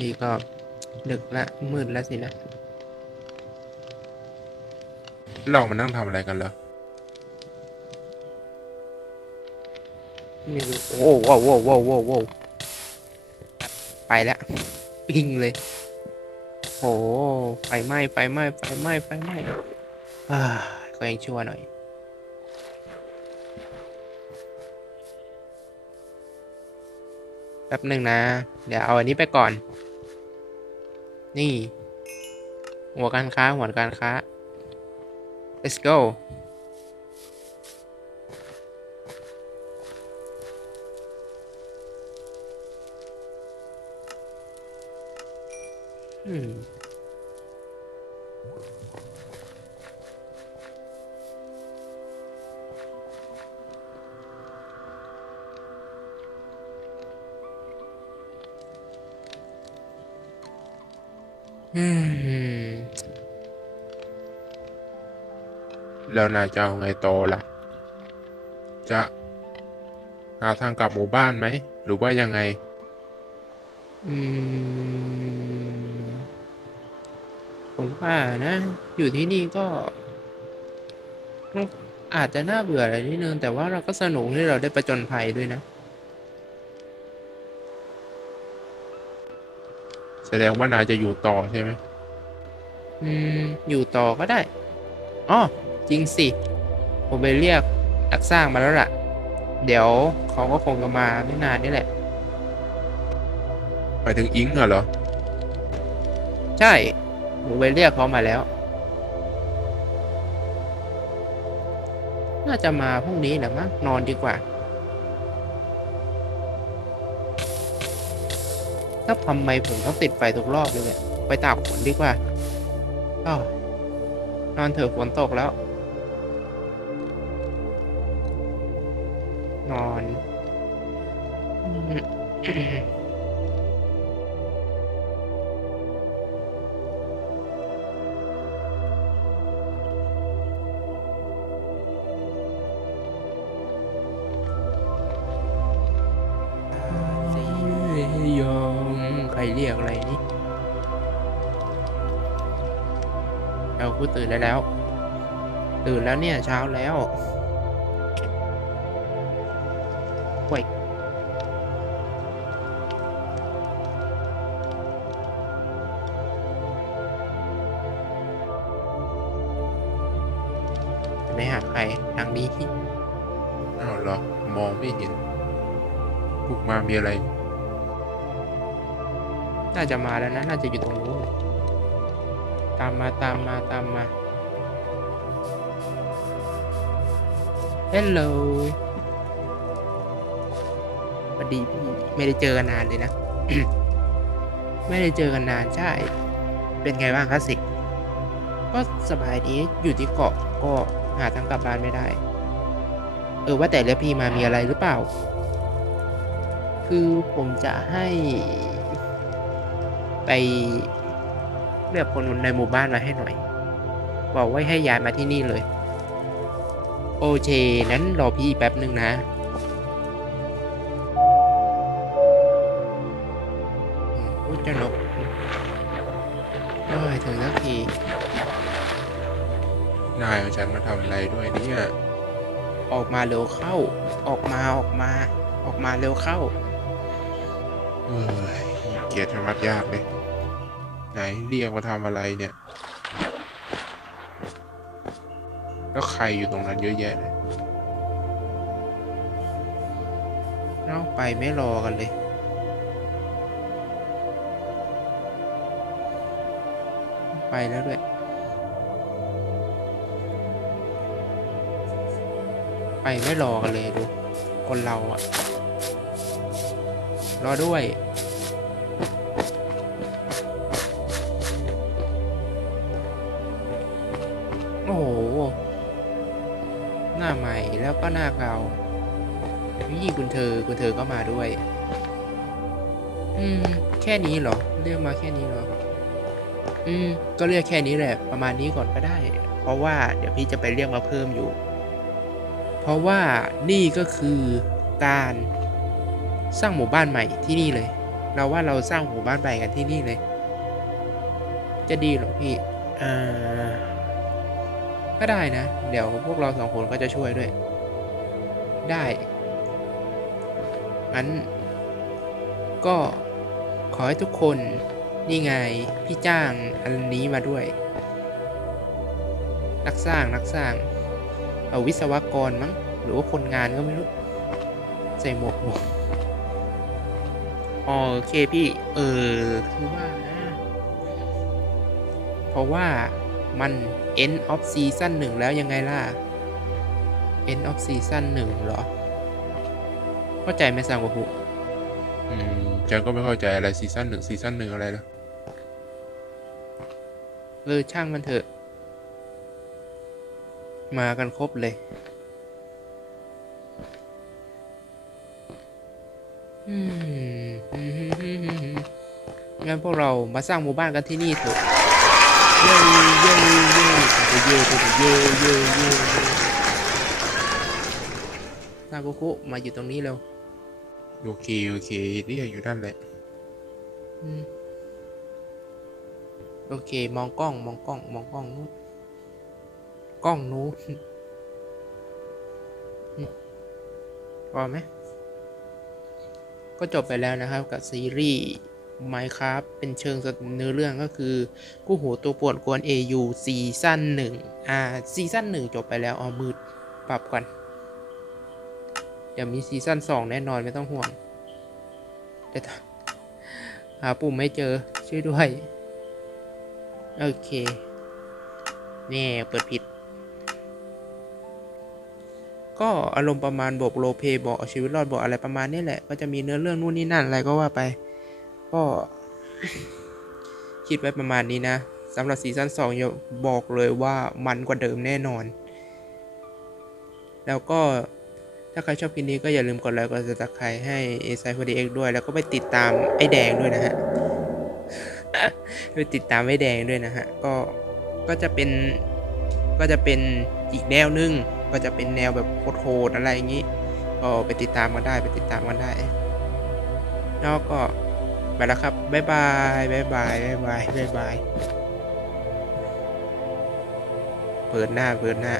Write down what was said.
นี่ก็ดึกละมืดแล้วสินะ เรามานั่งทำอะไรกันเหรอไม่รู้โอ้โว้วโว้วโว้วโว้วโว้วไปแล้วปิ้งเลยโอ้ไฟไหม้ไฟไหม้ไฟไหม้ไฟไหม้อ่าก็ยังชั่วหน่อยแป๊บหนึ่งนะ เดี๋ยวเอาอันนี้ไปก่อน นี่ หัวการค้า หัวการค้า let's go แล้วนายจะเอาไงโตอล่ะ จะหาทางกลับหมู่บ้านไหม หรือว่ายังไง อืม ผมว่านะ อยู่ที่นี่ก็ อาจจะน่าเบื่ออะไรนิดนึง แต่ว่าเราก็สนุกที่เราได้ประจนภัยด้วยนะ แสดงว่านายจะอยู่ต่อใช่ไหมอืม อยู่ต่อก็ได้อ๋อจริงสิ ผมไปเรียกนักสร้างมาแล้วล่ะ เดี๋ยวเขาก็คงจะมาไม่นานนี่แหละ ไปถึงอิงอะเหรอ ใช่ผมไปเรียกเขามาแล้ว น่าจะมาพรุ่งนี้แหละมั้งนอนดีกว่า ถ้าทำไมผมต้องติดไฟทุกรอบเลยเนี่ยไปตากฝนดีกว่าอ้าวนอนเถอะฝนตกแล้ว นอน เรียกอะไรนี่เอากูตื่นได้แล้ว ตื่นแล้วเนี่ยเช้าแล้วเว้ยไม่หาใครทางนี้อ้าวเหรอ มองไม่เห็น พวกมามีอะไร น่าจะมาแล้วนะ น่าจะอยู่ตรงนู้นตามมาตามมาตามมา Hello สวัสดีพี่ไม่ได้เจอกันนานเลยนะ ไม่ได้เจอกันนานใช่ เป็นไงบ้างคะสิกก็สบายดีอยู่ที่เกาะก็หาทางกลับบ้านไม่ได้ เออว่าแต่แล้วพี่มามีอะไรหรือเปล่า คือผมจะให้ ไปเรียกคนในหมู่บ้านมาให้หน่อย บอกว่าให้ย้ายมาที่นี่เลย โอเคนั้นรอพี่แป๊บหนึ่งนะอืมอุ๊ยเจ้านกโอ้ยถึงสักทีนายเอาฉันมาทำอะไรด้วยเนี่ยออกมาเร็วเข้า ออกมาออกมา ออกมาเร็วเข้า เอ้ยเกลียดธรรมัดยากเลย ไหนเรียกมาทำอะไรเนี่ย แล้วใครอยู่ตรงนั้นเยอะแยะเลยเราไปไม่รอกันเลย ไปแล้วด้วย ไปไม่รอกันเลยดู คนเราอะรอด้วย คุณเธอคุณเธอก็มาด้วย อืม แค่นี้เหรอเรียกมาแค่นี้เหรอ อืม ก็เรียกแค่นี้แหละ ประมาณนี้ก่อนก็ได้ เพราะว่าเดี๋ยวพี่จะไปเรียกมาเพิ่มอยู่ เพราะว่านี่ก็คือการสร้างหมู่บ้านใหม่ที่นี่เลย เราว่าเราสร้างหมู่บ้านใหม่กันที่นี่เลย จะดีเหรอพี่อ่าก็ได้นะ เดี๋ยวพวกเราสองคนก็จะช่วยด้วย ได้ั้น ก็ขอให้ทุกคนนี่ไงพี่จ้างอันนี้มาด้วย นักสร้างนักสร้าง เอาวิศวกรมั้งหรือว่าคนงานก็ไม่รู้ ใส่หมวกหมวกโอเคพี่ เออ คือว่านะ เพราะว่ามัน end of season หนึ่งแล้วยังไงล่ะ end of season หนึ่งเหรอ เข้าใจไหมสังกคุอืมฉันก็ไม่เข้าใจอะไรซีซั่นหนึ่งซีซั่นหนึ่งอะไรนะเออช่างมันเถอะ มากันครบเลยอืมงั้นพวกเรามาสร้างหมู่บ้านกันที่นี่เถอะ เย้เย้เย้เย้เย้เย้เย้เย้ซากุคุมาอยู่ตรงนี้เร็ว โอเคโอเคเรียกอยู่นั่นแหละอืมโอเค มองกล้อง มองกล้อง มองกล้องนู้นกล้องนู้นอืมพอไหม ก็จบไปแล้วนะครับ กับซีรีส์ Minecraft เป็นเชิงเนื้อเรื่องก็คือกู้หูตัวป่วนกวน AU ซีซั่นหนึ่งอ่าซีซั่นหนึ่งจบไปแล้วเอามืดปรับก่อน เดี๋ยวมีซีซั่นสองแน่นอนไม่ต้องห่วงเดี๋ยวหาปุ่มไม่เจอช่วยด้วย โอเคแนี่เปิดผิด ก็อารมณ์ประมาณบอกโลเพบอกเอาชีวิตรอดบอกอะไรประมาณนี้แหละ ก็จะมีเนื้อเรื่องนู่นนี่นั่นอะไรก็ว่าไป ก็คิดไว้ประมาณนี้นะสำหรับซีซั่น2อย่าบอกเลยว่ามันกว่าเดิมแน่นอน แล้วก็ ถ้าใครชอบคลิปนี้ก็อย่าลืมกดไลค์กดติดตามใครให้เอไซฟอดีเอ็กด้วย แล้วก็ไปติดตามไอ้แดงด้วยนะฮะไปติดตามไอ้แดงด้วยนะฮะ ก็ก็จะเป็นก็จะเป็นอีกแนวนึง ก็จะเป็นแนวแบบโหดๆอะไรอย่างนี้ ก็ไปติดตามกันได้ไปติดตามกันได้แล้วก็ไปแล้วครับบ๊ายบายบ๊ายบายบ๊ายบายบ๊ายบายเปิดหน้าเปิดหน้า